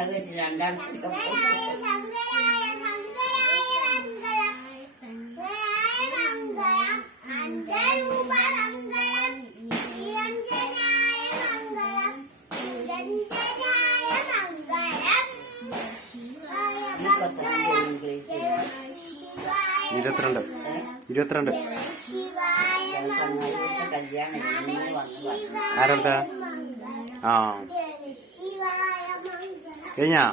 ശങ്കരായ രണ്ടാം ഇരുപത്തിരണ്ട്. ഇരുപത്തിരണ്ട്. ആരടുത്ത? ആ. കഴിഞ്ഞാ